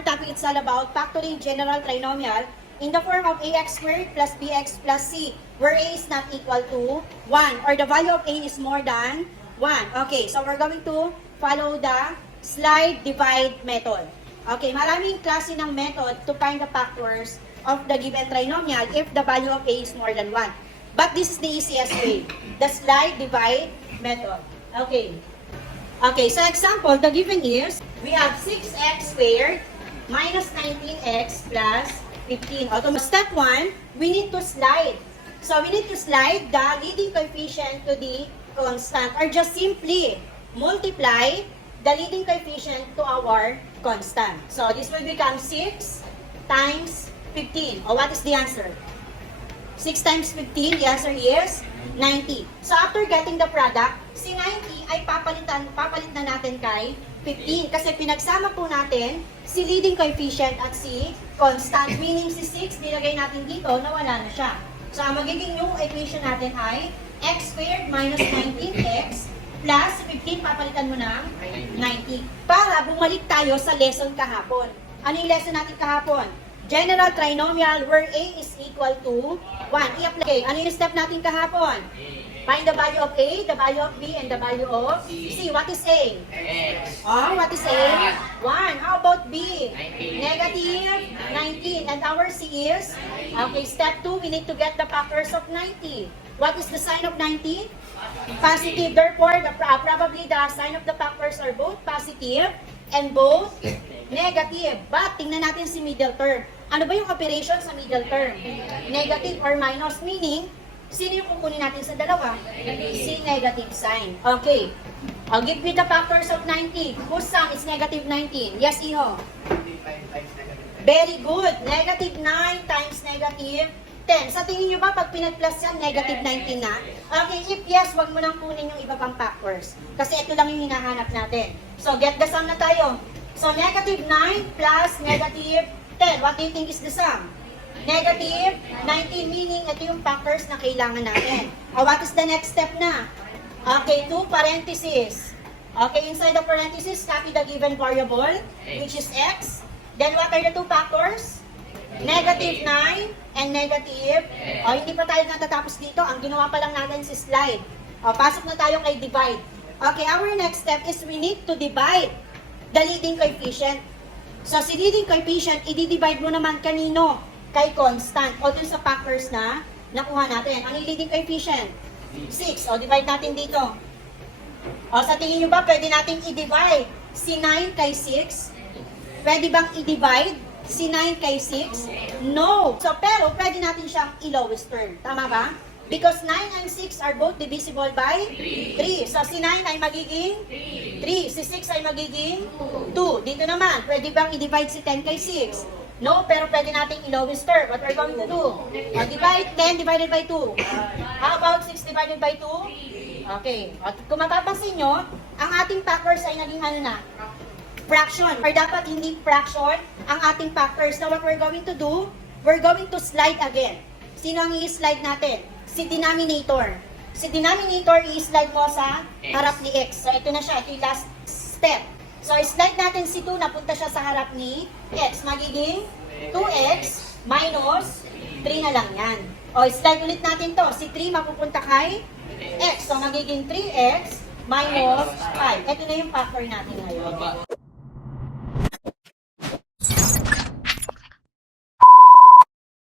our topic is all about factoring general trinomial in the form of ax squared plus bx plus c, where a is not equal to 1, or the value of a is more than 1. Okay, so we're going to follow the slide divide method. Okay, maraming klase ng method to find the factors of the given trinomial if the value of a is more than 1. But this is the easiest way, the slide divide method. Okay. Okay, so example, the given is, we have 6x squared minus 19x plus 15. Step 1, we need to slide. So we need to slide the leading coefficient to the constant, or just simply multiply the leading coefficient to our constant. So this will become 6 times 15. What is the answer? 6 times 15, the answer is 90. So after getting the product, si 90 ay papalit na natin kay 15. Kasi pinagsama po natin si leading coefficient at si constant. Meaning si 6, nilagay natin dito, nawala na siya. So ang magiging new equation natin ay x squared minus 19x plus 15, papalitan mo ng 90. Para bumalik tayo sa lesson kahapon. Ano yung lesson natin kahapon? General trinomial where a is equal to 1. I-apply. Ano yung step natin kahapon? Find the value of a, the value of b, and the value of c. What is a? X. Oh, what is a? 1. How about b? Negative 19. And our c is? Okay, step 2, we need to get the factors of 90. What is the sign of 90? Positive. Therefore, probably the sign of the factors are both positive and both negative. But, tingnan natin si middle term. Ano ba yung operation sa middle term? Negative or minus, meaning, sino yung kukunin natin sa dalawa? Si negative sign. Okay. I'll give you the factors of 90. Whose sum is negative 19? Yes, Iho? Very good. Negative 9 times negative 10. Sa tingin nyo ba, pag pinag-plus yan, negative 19 na? Okay, if yes, wag mo nang kunin yung iba pang factors. Kasi ito lang yung hinahanap natin. So, get the sum na tayo. So, negative 9 plus negative 10. What do you think is the sum? Negative 19, meaning ito yung factors na kailangan natin. O, what is the next step na? Okay, 2 parentheses. Okay, inside the parentheses, copy the given variable, which is x. Then, what are the two factors? Negative 9 and negative. O, hindi pa tayo natatapos dito. Ang ginawa pa lang natin si slide. O, pasok na tayo kay divide. Okay, our next step is we need to divide the leading coefficient. So, si leading coefficient, i-divide mo naman kanino? Kay constant. O, dun sa factors na nakuha natin. Ano yung leading coefficient? 6. O, divide natin dito. O, sa tingin nyo ba, pwede natin i-divide si 9 kay 6? Pwede bang i-divide si 9 kay 6? No. So, pero pwede natin siyang i-lowest term. Tama ba? Because 9 and 6 are both divisible by 3. So, si 9 ay magiging 3. Si 6 ay magiging 2. Dito naman, pwede bang i-divide si 10 kay 6? No, pero pwede natin i-lowest term. What are we going to do? Divide 10 divided by 2. How about 6 divided by 2? Okay. At kung mapapansin nyo, ang ating factors ay naging ano na? Fraction. Or dapat hindi fraction ang ating factors. Now, what we're going to do, we're going to slide again. Sino ang i-slide natin? Si denominator. Si denominator, i-slide mo sa harap ni x. So, ito na siya. Ito yung last step. So, i-slide natin si 2, napunta siya sa harap ni x. Magiging 2x minus 3 na lang yan. O, i-slide ulit natin to. Si 3 mapupunta kay x. So, magiging 3x minus 5. Ito na yung factor natin ngayon.